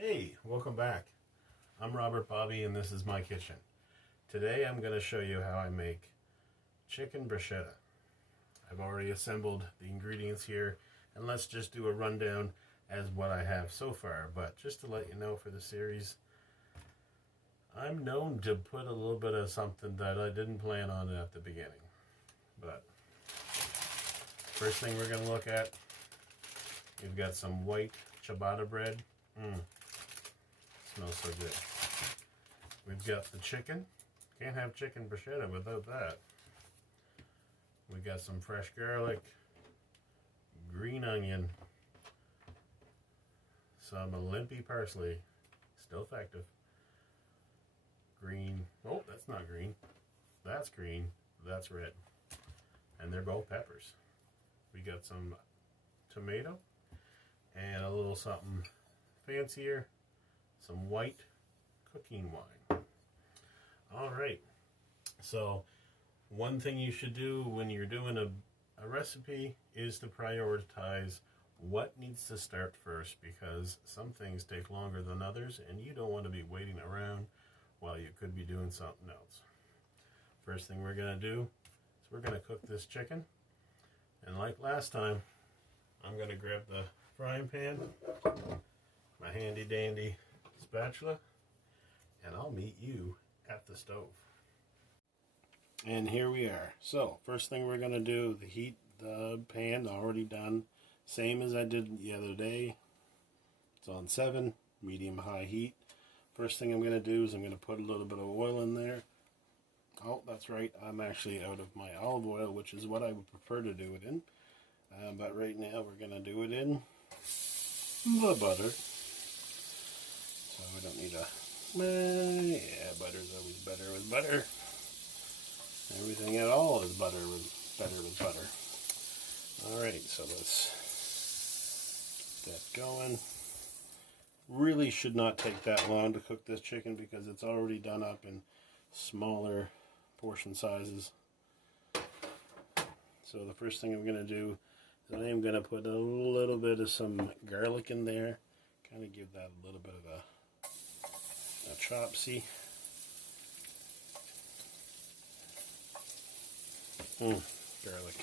Hey, welcome back. I'm Robert Bobby and this is my kitchen. Today I'm going to show you how I make chicken bruschetta. I've already assembled the ingredients here, and let's just do a rundown as what I have so far. But just to let you know, for the series, I'm known to put a little bit of something that I didn't plan on at the beginning. But first thing we're going to look at, we've got some white ciabatta bread. Smells so good. We've got the chicken. Can't have chicken bruschetta without that. We got some fresh garlic, green onion, some limpy parsley, still effective. Green. Oh, that's not green. That's green. That's red. And they're both peppers. We got some tomato and a little something fancier, some white cooking wine. All right. So one thing you should do when you're doing a recipe is to prioritize what needs to start first, because some things take longer than others and you don't want to be waiting around while you could be doing something else. First thing we're going to do is we're going to cook this chicken. And like last time, I'm going to grab the frying pan, my handy dandy spatula, and I'll meet you at the stove. And here we are. So first thing we're going to do, heat the pan, already done, same as I did the other day. It's on 7 medium high heat. First thing I'm going to do is I'm going to put a little bit of oil in there. Oh, that's right, I'm actually out of my olive oil, which is what I would prefer to do it in. But right now we're going to do it in the butter. So we don't need yeah, butter's always better with butter. Everything at all is better with butter. Alright, so let's get that going. Really should not take that long to cook this chicken because it's already done up in smaller portion sizes. So the first thing I'm going to do is I am going to put a little bit of some garlic in there. Kind of give that a little bit of a chopsy. Garlic.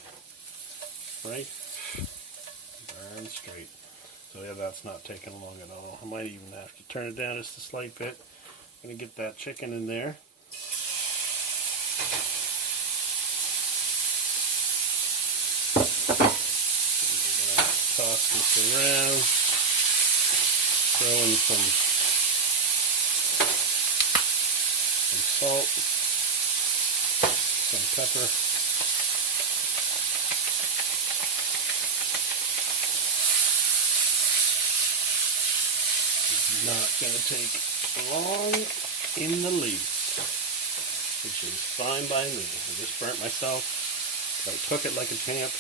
Right? Darn straight. So yeah, that's not taking long at all. I might even have to turn it down just a slight bit. I'm going to get that chicken in there. I'm going to toss this around. Throw in some salt, some pepper. It's not going to take long in the least, which is fine by me. I just burnt myself, but I took it like a champ.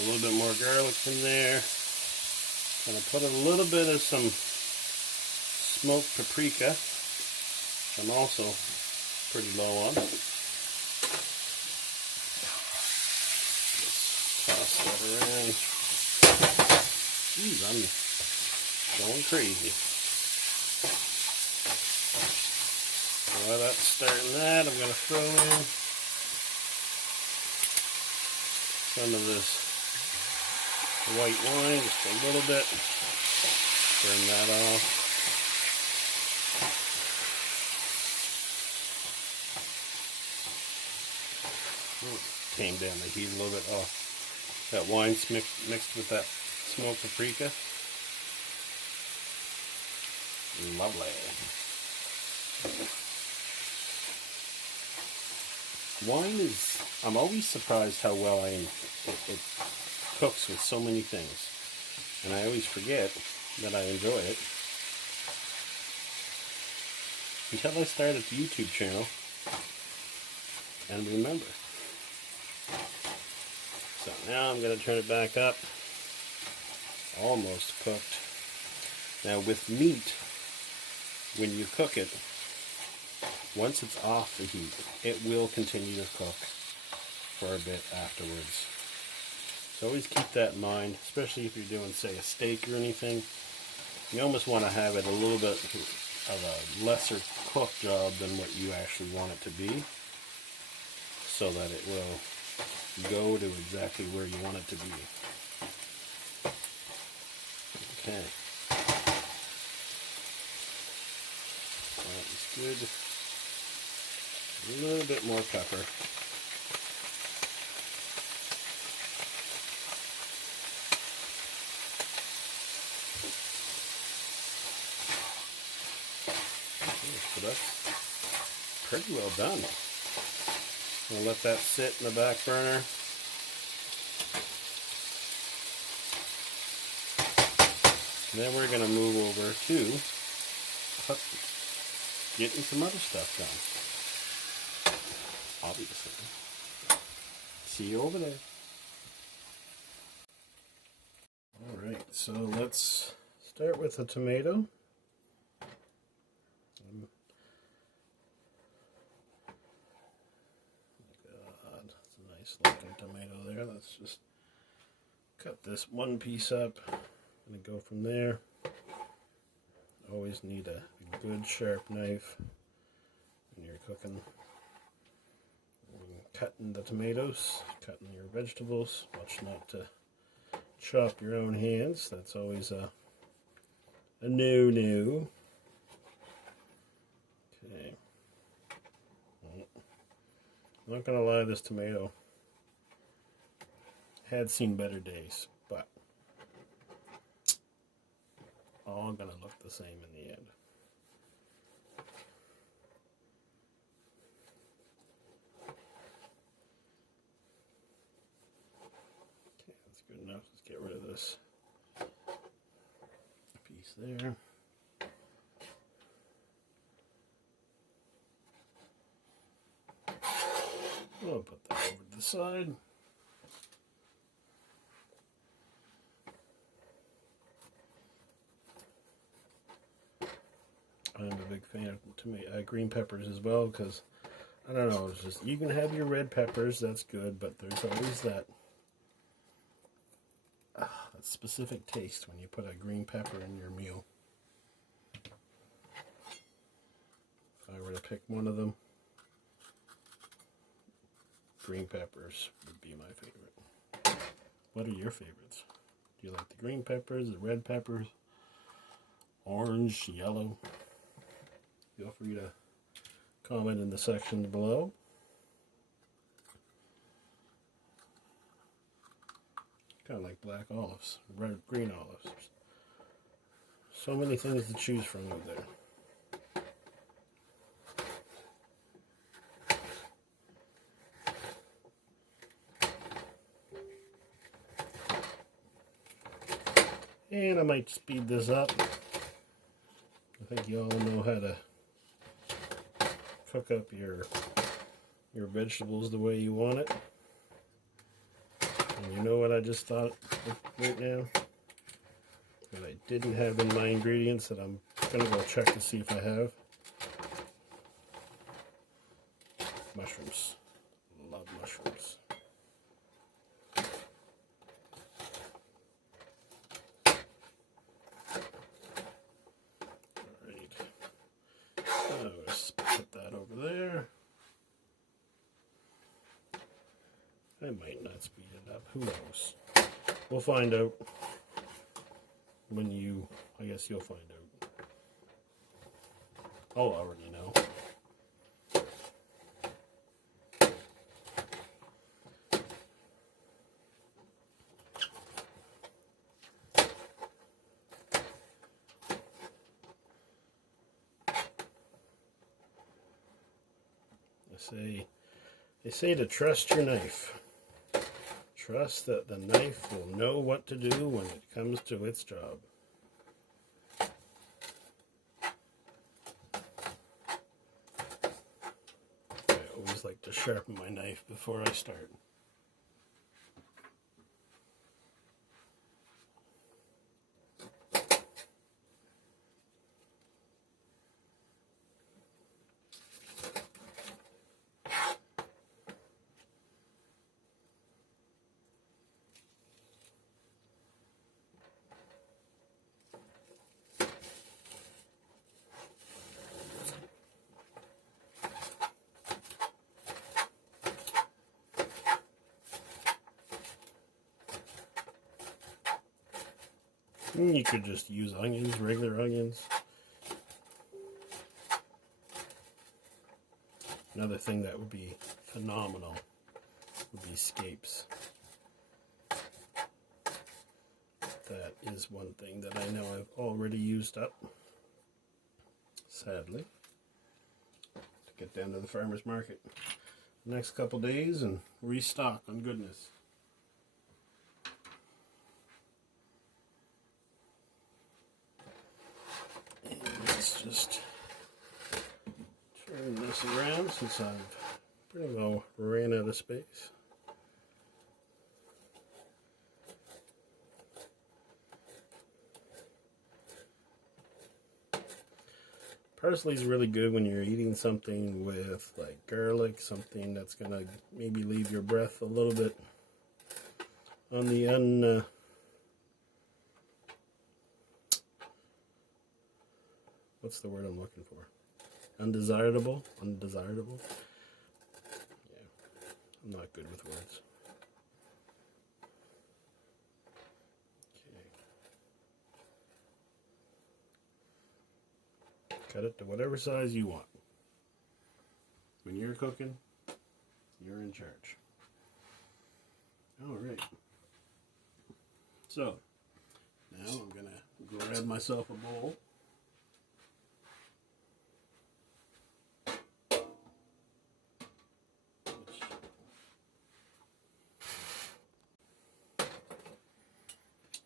A little bit more garlic in there. I'm going to put a little bit of some smoked paprika, which I'm also pretty low on. Just toss that around. Jeez, I'm going crazy. While that's starting that, I'm going to throw in some of this white wine, just a little bit. Turn that off. Tame down the heat a little bit. Oh, that wine's mixed with that smoked paprika. Lovely. Wine is, I'm always surprised how well it cooks with so many things. And I always forget that I enjoy it. Until I start at the YouTube channel and remember. So now I'm going to turn it back up. Almost cooked. Now with meat, when you cook it, once it's off the heat, it will continue to cook for a bit afterwards. So always keep that in mind, especially if you're doing, say, a steak or anything. You almost want to have it a little bit of a lesser cook job than what you actually want it to be, so that it will go to exactly where you want it to be. Okay. That's good. A little bit more pepper. So that's pretty well done. I'll let that sit in the back burner. And then we're going to move over to getting some other stuff done. Obviously. See you over there. Alright, so let's start with the tomato. God, that's a nice looking tomato there. Let's just cut this one piece up and go from there. Always need a good sharp knife when you're cooking. Cutting the tomatoes, cutting your vegetables. Watch not to chop your own hands. That's always a no-no. Okay. I'm not gonna lie, this tomato had seen better days, but all gonna look the same in the end. Okay, that's good enough. Let's get rid of this piece there. We'll put that over to the side. I'm a big fan of green peppers as well, because I don't know, it's just, you can have your red peppers, that's good, but there's always that specific taste when you put a green pepper in your meal. If I were to pick one of them, green peppers would be my favorite. What are your favorites? Do you like the green peppers, the red peppers, orange, yellow? Feel free to comment in the section below. Kind of like black olives, green olives. So many things to choose from out there. And I might speed this up. I think you all know how to cook up your vegetables the way you want it. And you know what I just thought right now? That I didn't have in my ingredients that I'm going to go check to see if I have. Mushrooms. Love mushrooms. Let's put that over there. I might not speed it up. Who knows? We'll find out when I guess you'll find out. I'll already know. They say to trust your knife. Trust that the knife will know what to do when it comes to its job. I always like to sharpen my knife before I start. And you could just use onions, regular onions. Another thing that would be phenomenal would be scapes. That is one thing that I know I've already used up, sadly, to get down to the farmer's market the next couple days and restock on goodness. And let's just turn this around since I've pretty well ran out of space. Parsley is really good when you're eating something with like garlic, something that's gonna maybe leave your breath a little bit on the what's the word I'm looking for? Undesirable? Undesirable? Yeah, I'm not good with words. Okay. Cut it to whatever size you want. When you're cooking, you're in charge. Alright. So, now I'm going to grab myself a bowl.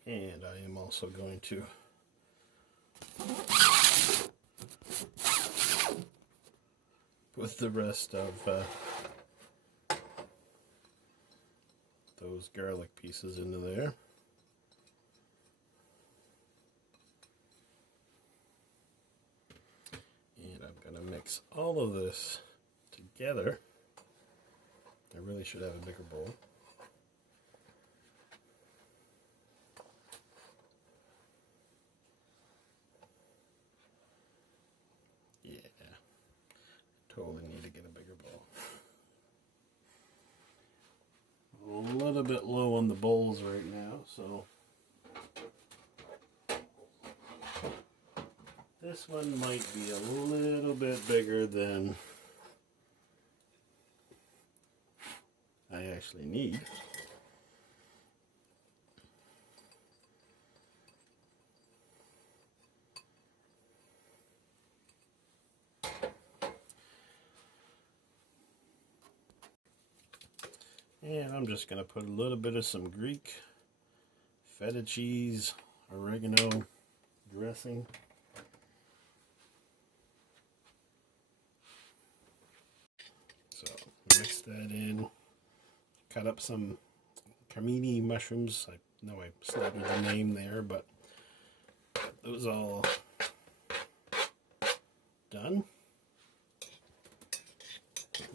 And I am also going to put the rest of those garlic pieces into there. And I'm going to mix all of this together. I really should have a bigger bowl. Totally need to get a bigger bowl. A little bit low on the bowls right now, so this one might be a little bit bigger than I actually need. And I'm just going to put a little bit of some Greek feta cheese, oregano dressing. So mix that in. Cut up some cremini mushrooms. I know I slaughtered the name there, but those all done.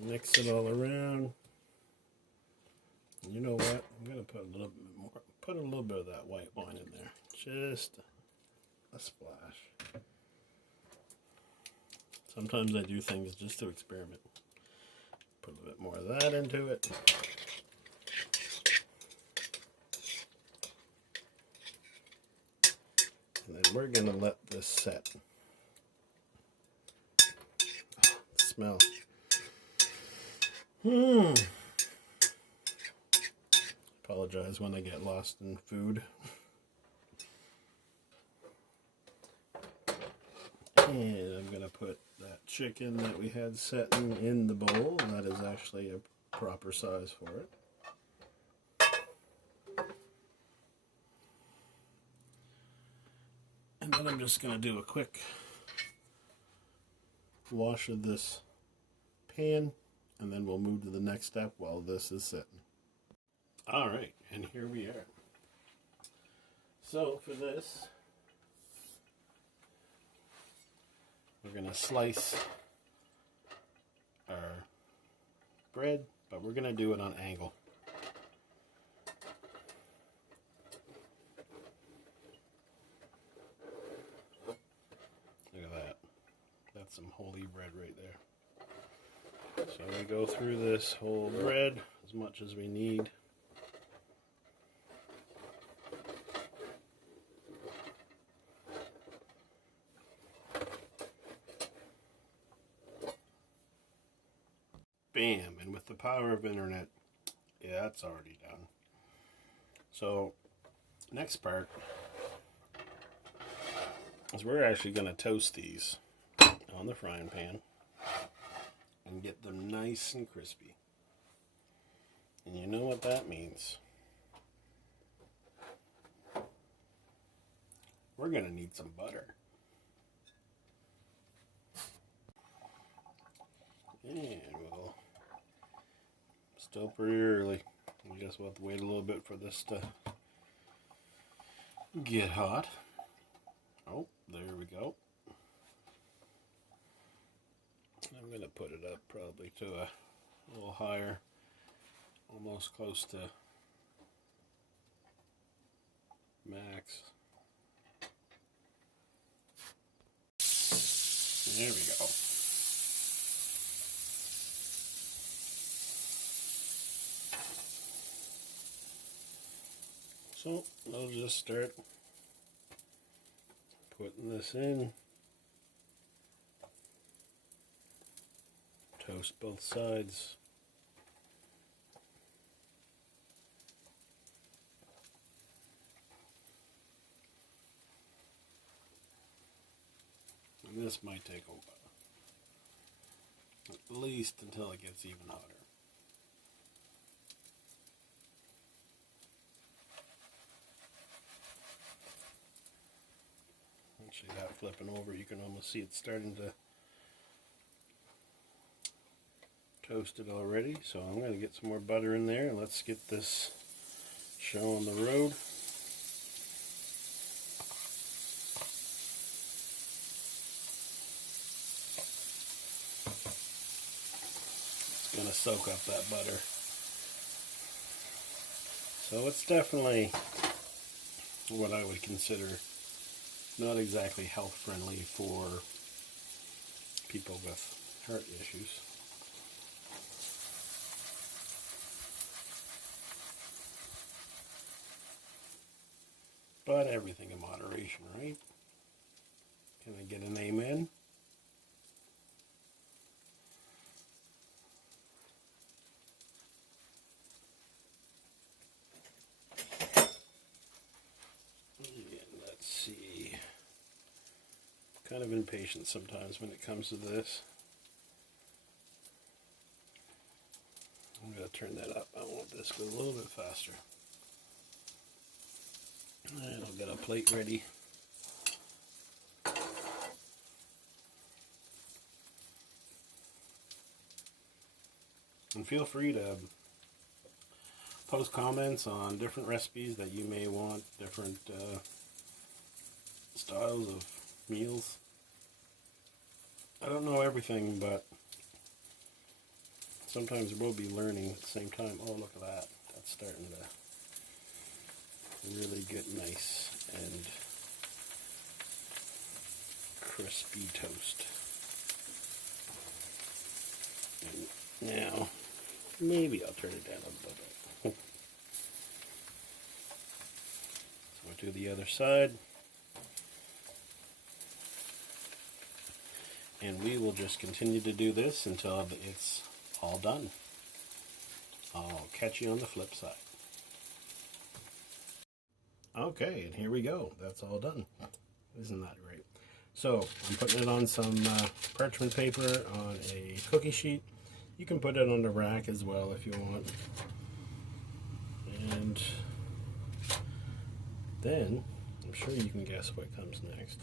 Mix it all around. You know what? I'm going to put a little bit more, put a little bit of that white wine in there. Just a splash. Sometimes I do things just to experiment. Put a little bit more of that into it. And then we're going to let this set. Smell. Apologize when I get lost in food. And I'm going to put that chicken that we had setting in the bowl. That is actually a proper size for it. And then I'm just going to do a quick wash of this pan, and then we'll move to the next step while this is sitting. Alright, and here we are. So for this, we're going to slice our bread, but we're going to do it on angle. Look at that. That's some holy bread right there. So we go through this whole bread as much as we need. bam, and with the power of internet, yeah, that's already done. So, next part is we're actually going to toast these on the frying pan and get them nice and crispy. And you know what that means. We're going to need some butter. And we'll, still pretty early. I guess we'll have to wait a little bit for this to get hot. Oh, there we go. I'm going to put it up probably to a little higher, almost close to max. There we go. So I'll just start putting this in. Toast both sides. And this might take a while. At least until it gets even hotter. Actually, that flipping over, you can almost see it starting to toast it already. So I'm going to get some more butter in there and let's get this show on the road. It's going to soak up that butter. So it's definitely what I would consider not exactly health friendly for people with heart issues. But everything in moderation, right? Can I get an amen? Let's see. Kind of impatient sometimes when it comes to this. I'm going to turn that up. I want this to go a little bit faster. And I'll get a plate ready. And feel free to post comments on different recipes that you may want, different styles of meals. I don't know everything, but sometimes we'll be learning at the same time. Oh, look at that. That's starting to really get nice and crispy toast. And now, maybe I'll turn it down a little bit. So I'll do the other side. And we will just continue to do this until it's all done. I'll catch you on the flip side. Okay, and here we go. That's all done. Isn't that great? So, I'm putting it on some parchment paper on a cookie sheet. You can put it on the rack as well if you want. And then, I'm sure you can guess what comes next.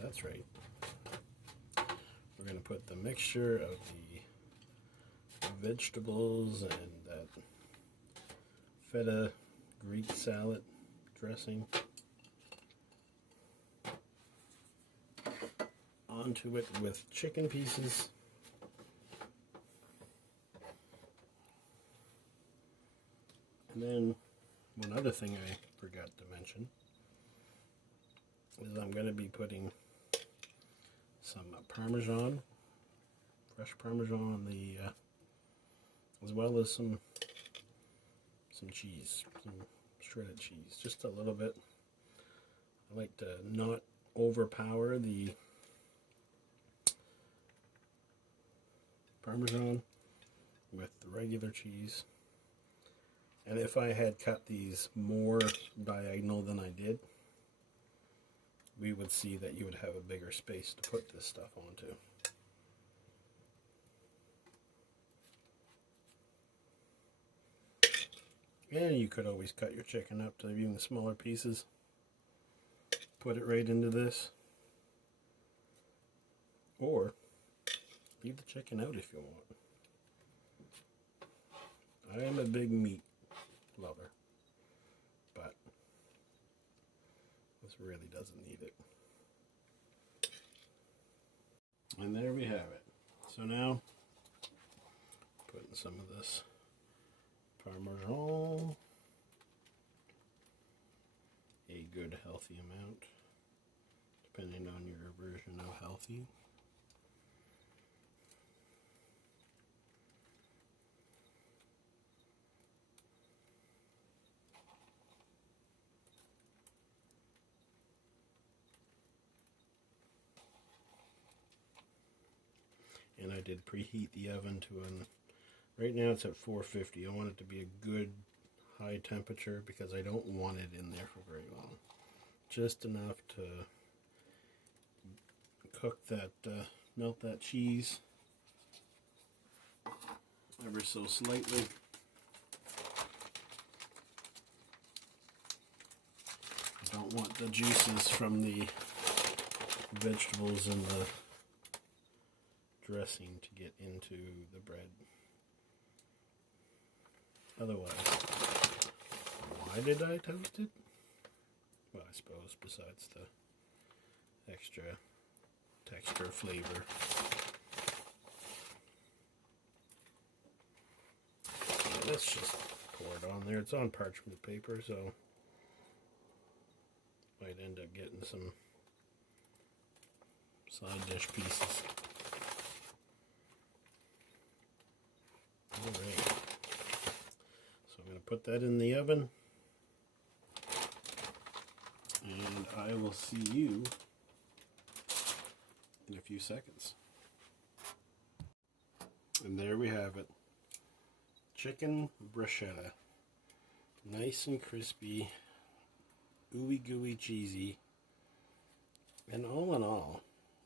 That's right. We're going to put the mixture of the vegetables and that Feta Greek salad dressing onto it with chicken pieces. And then one other thing I forgot to mention is I'm going to be putting some Parmesan, fresh Parmesan on the, as well as some cheese, some shredded cheese, just a little bit. I like to not overpower the Parmesan with the regular cheese. And if I had cut these more diagonal than I did, we would see that you would have a bigger space to put this stuff onto. And you could always cut your chicken up to even smaller pieces. Put it right into this. Or leave the chicken out if you want. I am a big meat lover, but this really doesn't need it. And there we have it. So now, putting some of this Parmesan, a good healthy amount, depending on your version of healthy. And I did preheat the oven to right now it's at 450. I want it to be a good high temperature because I don't want it in there for very long. Just enough to cook that, melt that cheese ever so slightly. I don't want the juices from the vegetables and the dressing to get into the bread. Otherwise, why did I toast it? Well, I suppose besides the extra texture, flavor. Yeah, let's just pour it on there. It's on parchment paper, so might end up getting some side dish pieces. Alright, so I'm going to put that in the oven, and I will see you in a few seconds. And there we have it. Chicken bruschetta. Nice and crispy, ooey gooey cheesy, and all in all,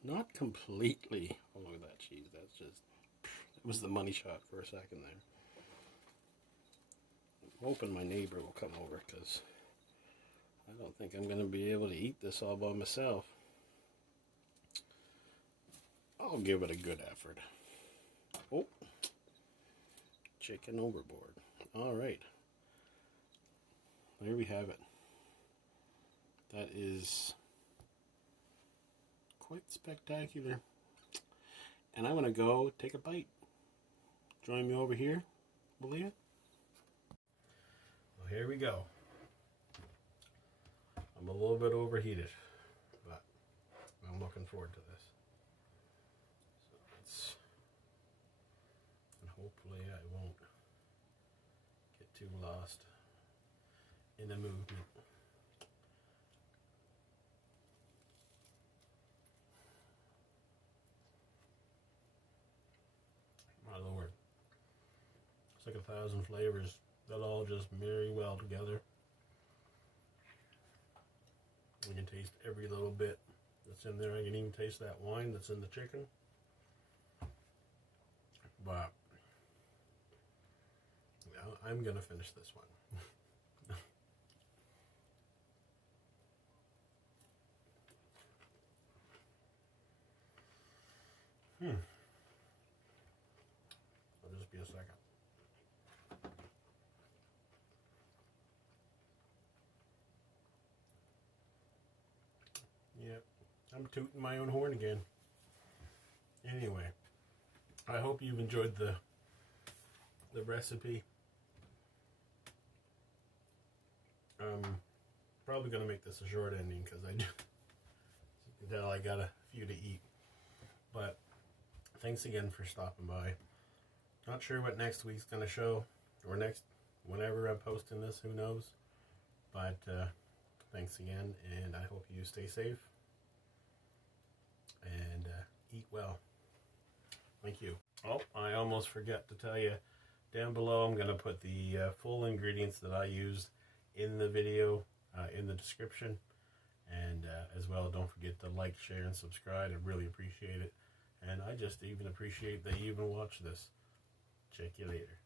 not completely, oh look at that cheese, that's just, it was the money shot for a second there. I'm hoping my neighbor will come over because I don't think I'm going to be able to eat this all by myself. I'll give it a good effort. Oh, chicken overboard. Alright, there we have it. That is quite spectacular. And I'm going to go take a bite. Join me over here, will you? Well, here we go. I'm a little bit overheated, but I'm looking forward to this. So let's, and hopefully I won't get too lost in the movement. My Lord. It's like 1,000 flavors that all just marry well together. You can taste every little bit that's in there. I can even taste that wine that's in the chicken. But I'm going to finish this one. I'll just be a second. Yep, I'm tooting my own horn again. Anyway, I hope you've enjoyed the recipe. Probably gonna make this a short ending because I do. You can tell I got a few to eat. But thanks again for stopping by. Not sure what next week's gonna show, or whenever I'm posting this, who knows. But thanks again, and I hope you stay safe and eat well. Thank you. Oh, I almost forgot to tell you, down below I'm going to put the full ingredients that I used in the video in the description. And as well, don't forget to like, share, and subscribe. I really appreciate it. And I just even appreciate that you even watch this. Check you later.